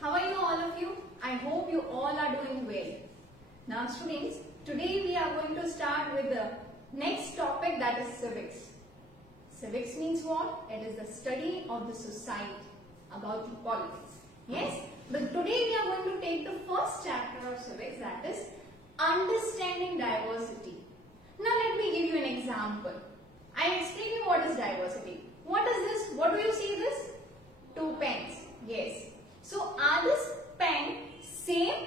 how are you all of you? I hope you all are doing well. Now students, today we are going to start with the next topic, that is civics. Civics means what? It is the study of the society, about the politics. Yes, but today we are going to take the first chapter of civics, that is understanding diversity. Now let me give you an example. I am explaining what is diversity. What is this? What do you see this? Two pens. Yes. So are this pen same?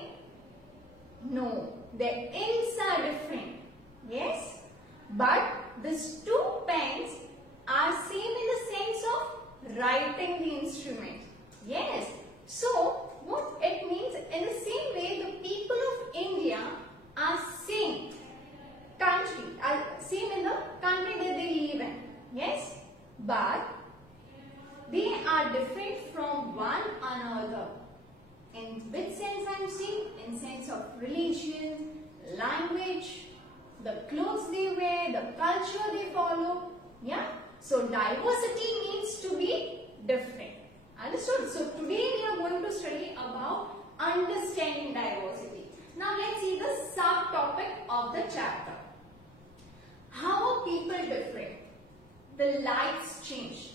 No. Their inks are different. Yes. But these two pens are same in the sense of writing the instrument. Yes. So what it means, in the same way the people of India are same country, are same in the country that they live in. Yes. But they are different from one another. In which sense I am saying? In sense of religion, language, the clothes they wear, the culture they follow. Yeah. So diversity means to be different. Understood? So today we are going to study about understanding diversity. Now let's see the subtopic of the chapter. How are people different? The lights change.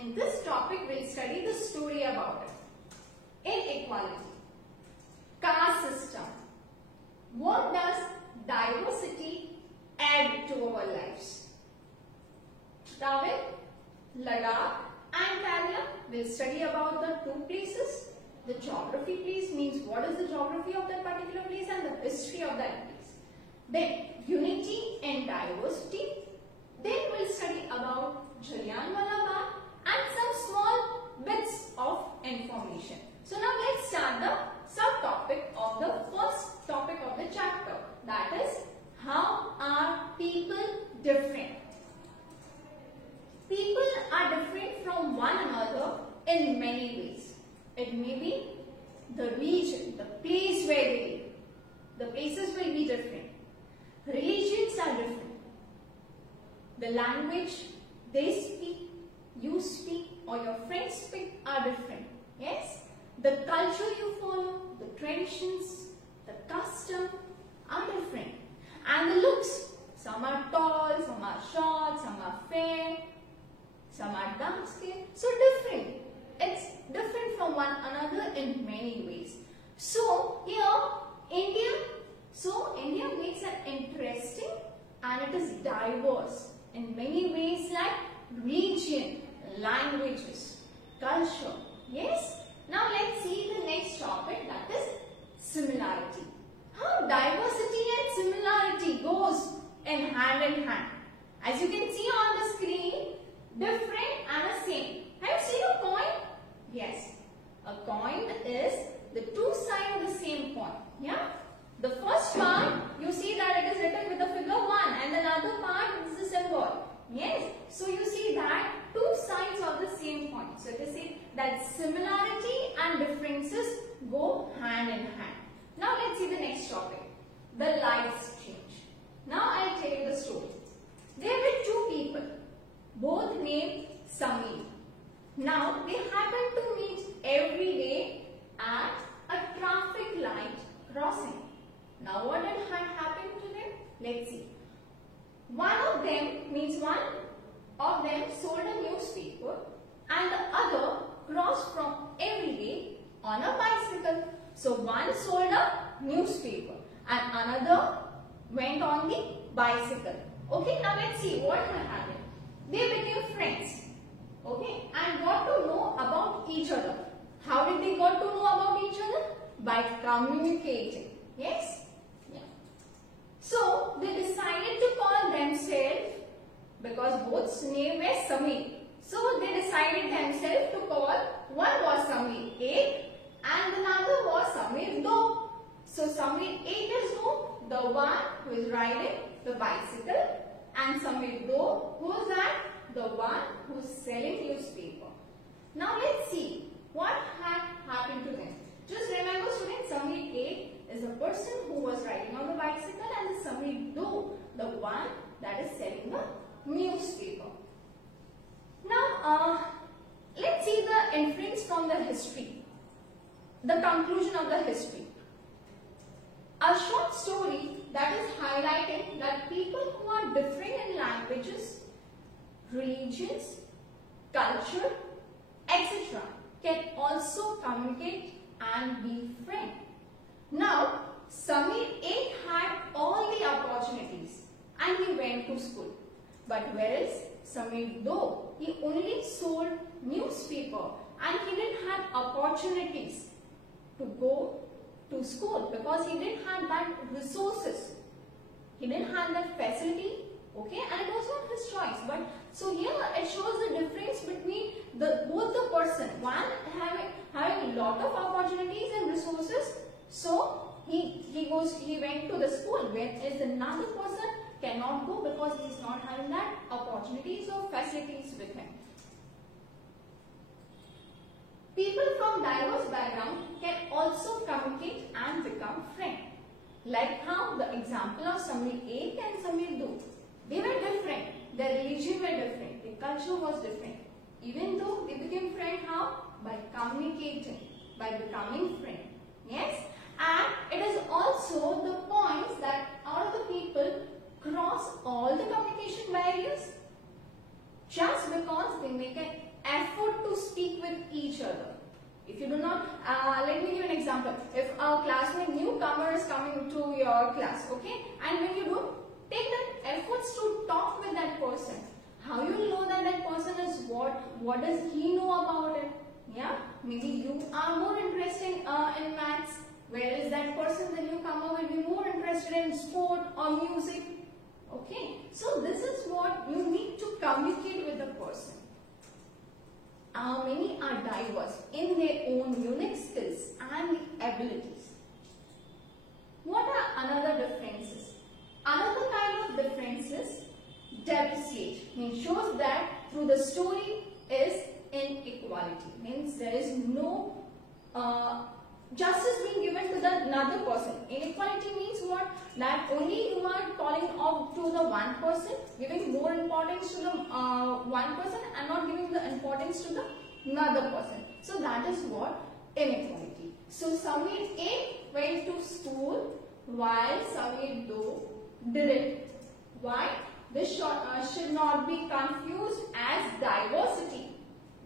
In this topic, we will study the story about it. Inequality. Caste system. What does diversity add to our lives? Start with Ladakh and Kerala. We will study about the two places. The geography place means what is the geography of that particular place and the history of that place. Then unity and diversity. Then we will study about Jallianwala Bagh and some small bits of information. So now let's start the subtopic of the first topic of the chapter, that is how are people different. People are different from one another in many ways. It may be the region, the place where they live. The places will be different. Religions are different. The language they speak, you speak, or your friends speak are different. Yes? The culture you follow, the traditions, the custom are different. And the looks, some are tall, some are short, some are fair, some are dark skinned. So different. It's different from one another in many ways. So here India makes it interesting and it is diverse in many ways, like region, languages, culture. Yes? Now let's see the next topic, that is similarity. How diversity and similarity goes in hand. As you can see on the screen, different and the same. Have you seen a coin? Yes. A coin is the two sides of the same coin. Yeah? The first part, you see that it is written with the figure 1 and the other part is the symbol. Yes. So you see that two sides of the same coin. So they say that similarity and differences go hand in hand. Now let's see the next topic. The lights change. Now I'll tell you the story. There were two people, both named Samir. Now they happened to meet every day at a traffic light crossing. Now what had happened to them? Let's see. One of them sold a newspaper and the other crossed from every day on a bicycle. So one sold a newspaper and another went on the bicycle. Okay, now let's see what had happened. They became friends. Okay, and got to know about each other. How did they got to know about each other? By communicating. Yes? Yeah. So they decided to call themselves, because both's name were Samir. So they decided themselves to call, one was Samir 8 and another was Samir 2. So Samir 8 is who? The one who is riding the bicycle, and Samir 2, who is that? The one who is selling newspaper. Now let's see what had happened to them. Just remember students, Samir 8 is the person who was riding on the bicycle and the Samir 2, the one that is selling the newspaper. Now let's see the inference from the history. the conclusion of the history. A short story that is highlighting that people who are different in languages, religions, culture, etc. can also communicate and be friends. Now, Samir A had all the opportunities and he went to school. But whereas Samir though, he only sold newspaper and he didn't have opportunities to go to school because he didn't have that resources. He didn't have that facility, okay, and it was not his choice. But so here it shows the difference between both the person, one having a lot of opportunities and resources, so he went to the school, whereas another person cannot go because he is not having that opportunities or facilities with him. People from diverse background can also communicate and become friends. Like how the example of Samir A and Samir Do. They were different. Their religion were different. Their culture was different. Even though they became friends, how? By communicating, by becoming friends. Yes? And it is also the points that all of the people cross all the communication barriers just because they make an effort to speak with each other. If you do not, let me give an example. If a classmate newcomer is coming to your class, okay, and when you do, take the efforts to talk with that person. How you will know that that person is what does he know about it? Yeah, maybe you are more interested in maths, whereas that person, the newcomer, will be more interested in sport or music. Okay, so this is what you need to communicate with the person. Many are diverse in their own unique skills and abilities. What are another differences? Another kind of differences, depreciate, means shows that through the story is inequality, means there is no justice being given to the another person. Inequality means what? That only you are calling out to the one person, giving more importance to the one person and not giving the importance to the another person. So that is what? Inequality. So Samir A went to school while Samir Do didn't. Why? This should not be confused as diversity.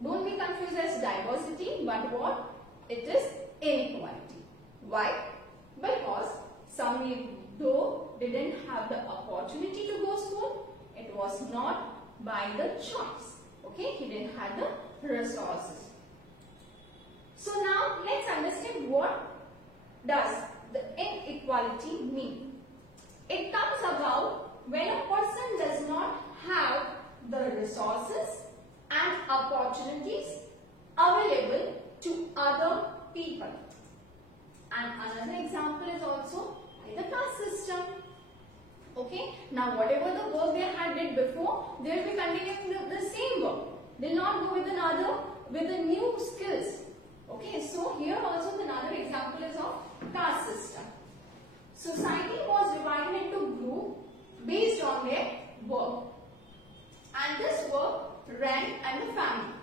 Don't be confused as diversity, but what? It is inequality. Why? Because Samir Do didn't have the opportunity to go to school. It was not by the choice. Okay, he didn't have the resources. So now let's understand what does the inequality mean. It comes about when a person does not have the resources and opportunities available to other people. And another example is also the caste system. Okay, now whatever the work they had did before, they will be continuing the same work. They will not go with another, with the new skills. Okay, so here also another example is of caste system. Society was divided into groups based on their work. And this work ran in the family.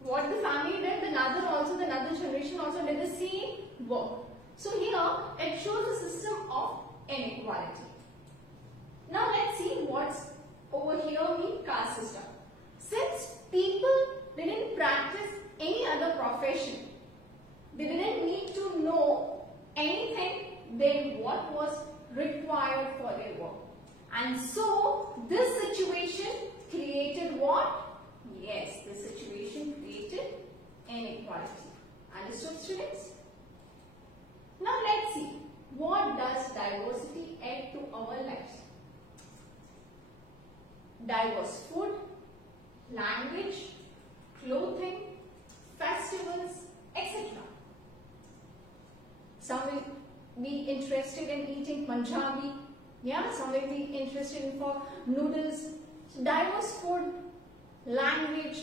What the family did, another generation also did the same work. So here it shows the system of inequality. Now let's see what's over here mean caste system. Since people didn't practice any other profession, they didn't need to know anything than what was required for their work. And so this situation created what? Yes, this situation created inequality. Understood, students? Now let's see, what does diversity add to our lives? Diverse food, language, clothing, festivals, etc. Some will be interested in eating Punjabi, yeah, some will be interested in for noodles. So diverse food, language.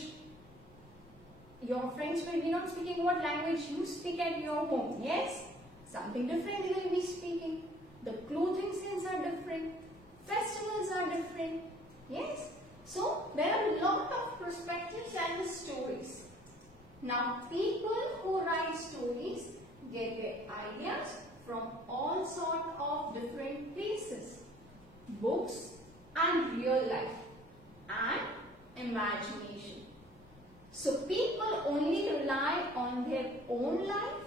Your friends will be not speaking what language you speak at your home, yes? Something different they will be speaking. The clothing sense are different. Festivals are different. Yes? So, there are a lot of perspectives and stories. Now, people who write stories get their ideas from all sort of different places, books and real life and imagination. So people only rely on their own life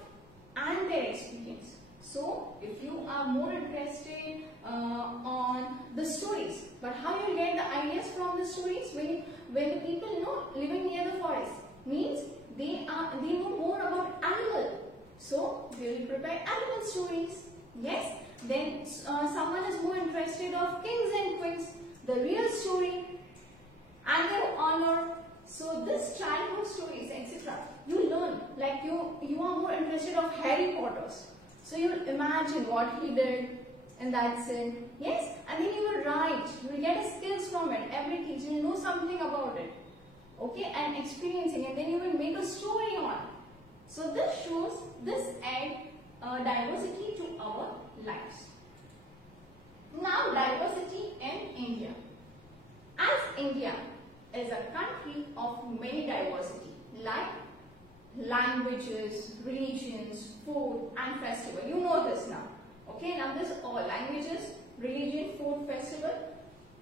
and their experience. So if you are more interested on the stories, but how you get the ideas from the stories? When the people know living near the forest, means they know more about animal. So they will prepare animal stories. Yes. Then someone is more interested of kings and queens, the real story and their honor. So this childhood stories, etc. You learn, like you are more interested of Harry Potter's. So you will imagine what he did and that's it. Yes, and then you will write. You will get skills from it. Every teacher will know something about it. Okay, and experiencing, and then you will make a story on. So this shows, this adds diversity to our lives. Now diversity in India. As India is a country of many diversity, like languages, religions, food and festival. You know this now. Okay, now this all languages, religion, food, festival.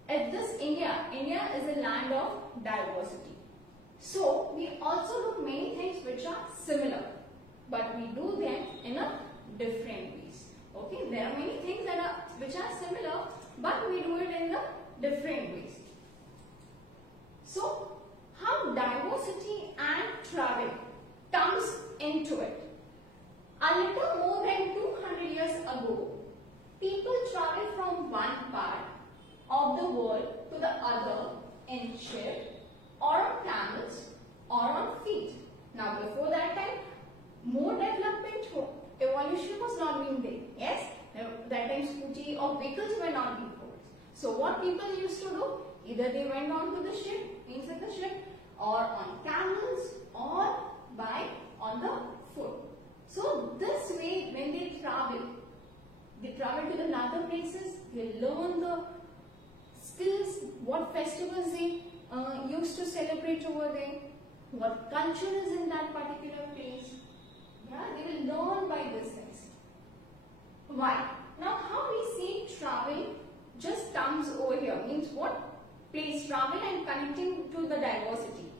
At this India is a land of diversity. So we also look many things which are similar, but we do them in a different ways. Okay, there are many things which are similar, but we do it in a different ways. So how diversity and travel comes into it. A little more than 200 years ago, people traveled from one part of the world to the other in ship or on camels or on feet. Now before that time, more development, evolution was not being there. Yes, that time scooty or vehicles were not being provided. So what people used to do, either they went on to the ship, inside the ship, or on camels, or on the foot. So this way, when they travel to the other places, they learn the skills, what festivals they used to celebrate over there, what culture is in that particular place. Yeah, they will learn by these things. Why? Now how we see travel just comes over here, means what? Place travel and connecting to the diversity.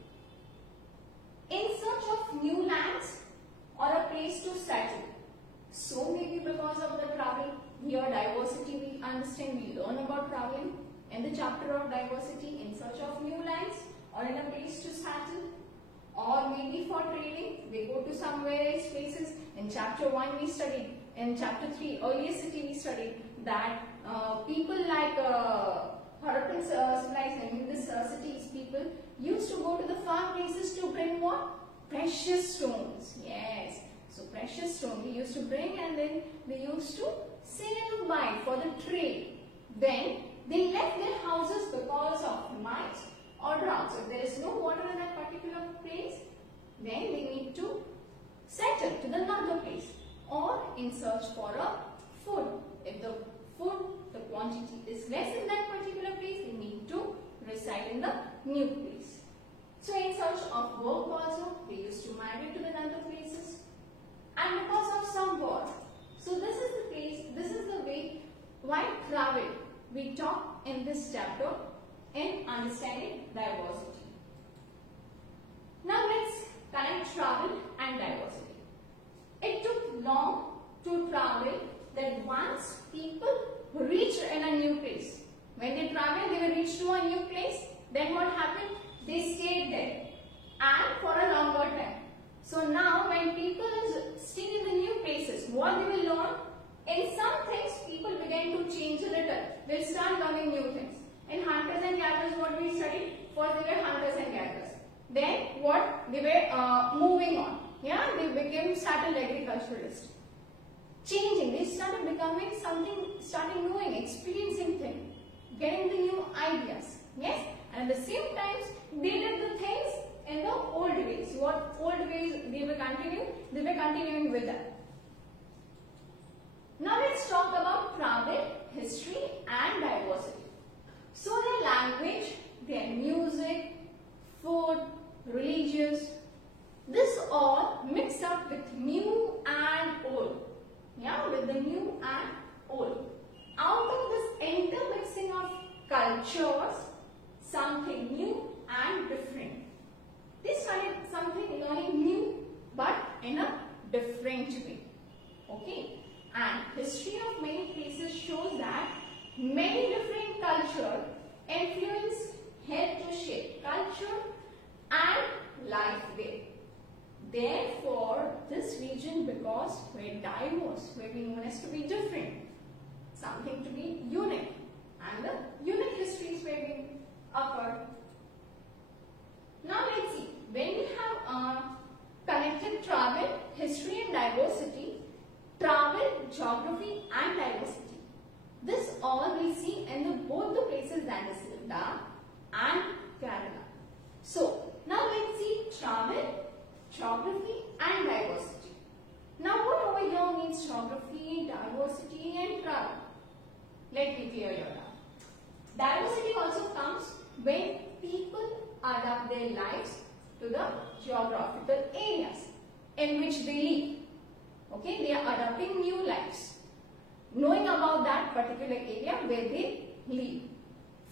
In search of new lands or a place to settle. So maybe because of the travel, here diversity we understand, we learn about traveling in the chapter of diversity, in search of new lands or in a place to settle, or maybe for trading, they go to some various places. In chapter 1 we studied, in chapter 3 earlier city we studied that people like Harappan civilization, in this cities, people used to go to the far places to bring what? Precious stones. Yes. So precious stone they used to bring, and then they used to sail by for the trade. Then they left their houses because of might or drought. So if there is no water in that particular place, then they need to settle to another place or in search for a food. If the food, the quantity is less in that particular place, they need to reside in the new place. So in search of work also, they used to migrate to the other places. And because of some war. So this is the place, this is the way why travel we talk in this chapter in understanding diversity. Now let's connect travel and diversity. It took long to travel that once people reached in a new place. When they travel, they will reach to a new place. Then what happened? They stayed there and for a longer time. So now when people is staying in the new places, what they will learn? In some things, people began to change a little. They'll start learning new things. In hunters and gatherers, what we studied? First they were hunters and gatherers. Then what? They were moving on. Yeah, they became started agriculturalists. Changing, they started becoming something, starting knowing, experiencing things, getting the new ideas. Yes, and at the same time, they did the things in the old ways. What old ways they were continuing with that. Now let's talk about travel, history and diversity. So their language, their music, food, religions, this all mixed up with new and Okay, and history of many places shows that many different culture influence help to shape culture and life there. Therefore, this region, because we're diverse, we're being known as to be different, something to be unique, and the unique histories were being occurred. Now let's see, when we have connected travel, history and diversity, travel, geography and diversity. This all we see in both the places, that is Ladakh and Kerala. So now let's see travel, geography and diversity. Now what over here means geography, diversity and travel? Let me clear your doubt. Diversity also comes when people adapt their lives to the geographical areas in which they live. Okay, they are adopting new lives, knowing about that particular area where they live.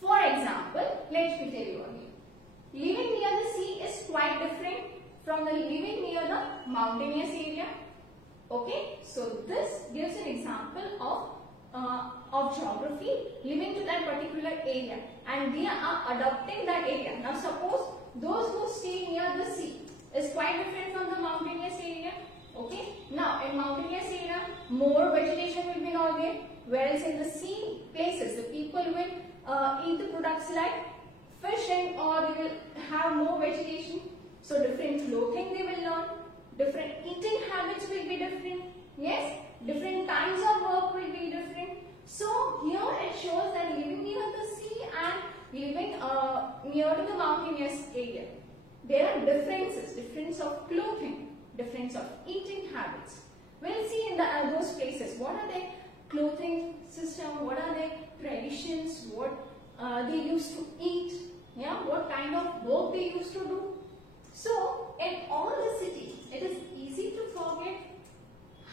For example, let me tell you again. Living near the sea is quite different from the living near the mountainous area. Okay, so this gives an example of geography, living to that particular area, and we are adopting that area. Now suppose those who stay near the sea is quite different from the mountainous area. Okay, now in mountainous area more vegetation will be not there, whereas in the sea places the people will eat the products like fishing, or they will have more vegetation. So different clothing they will learn, different eating habits will be different. Yes, different kinds of work will be different. So here it shows that living near the sea and living near to the mountainous area, there are differences, difference of clothing, difference of eating habits. We'll see in those places what are their clothing system, what are their traditions, what they used to eat, yeah, what kind of work they used to do. So in all the cities, it is easy to forget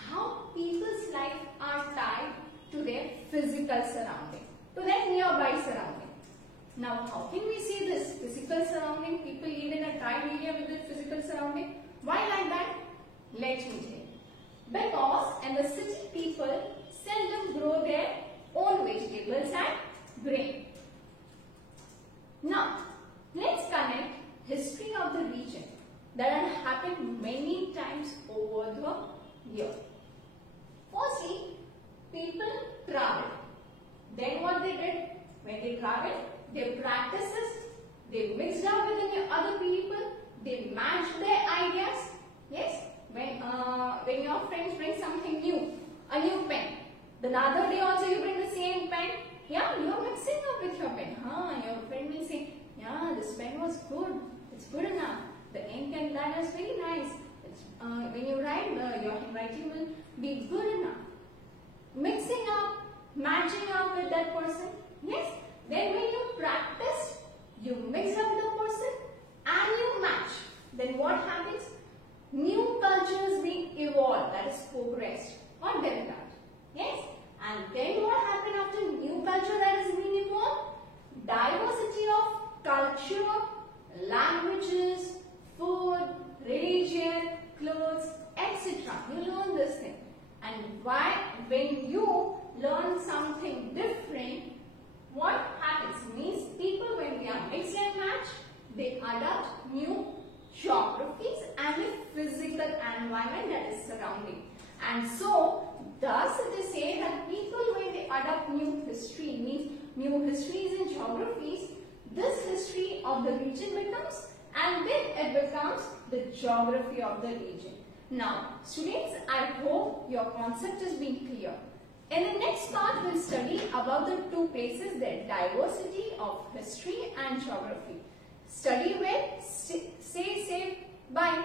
how people's life are tied to their physical surrounding, to their nearby surrounding. Now how can we see this physical surrounding? People live in a tied area with their physical surrounding. Why like that? Let me tell you. Because in the city people seldom grow their own vegetables and grain. Now let's connect history of the region that had happened many times over the year. Firstly, people traveled. Then what they did? When they traveled, their practices, they mixed up with the other people, they matched their ideas. Yes, when your friends bring something new, a new pen, the other day also you bring the same pen, yeah, you are mixing up with your pen. Your friend will say, yeah, this pen was good, it's good enough. The ink and that is very nice. When you write, your handwriting will be good enough. Mixing up, matching up with that person. Yes, then when you practice, you mix up with the person and you match. Then what happens? New cultures being evolved, that is progressed or developed. Yes, and then what happened after new culture that is being evolved? Diversity of culture, languages, food, religion, clothes, etc. You learn this thing. And why? When you learn something different, what happens? Means people, when they are mixed and matched, they adopt new geographies and the physical environment that is surrounding. And so, thus it is said that people, when they adopt new history, means new histories and geographies, this history of the region becomes, and then it becomes the geography of the region. Now, students, I hope your concept is being clear. In the next part, we'll study about the two places, their diversity of history and geography. Study well, stay safe, bye.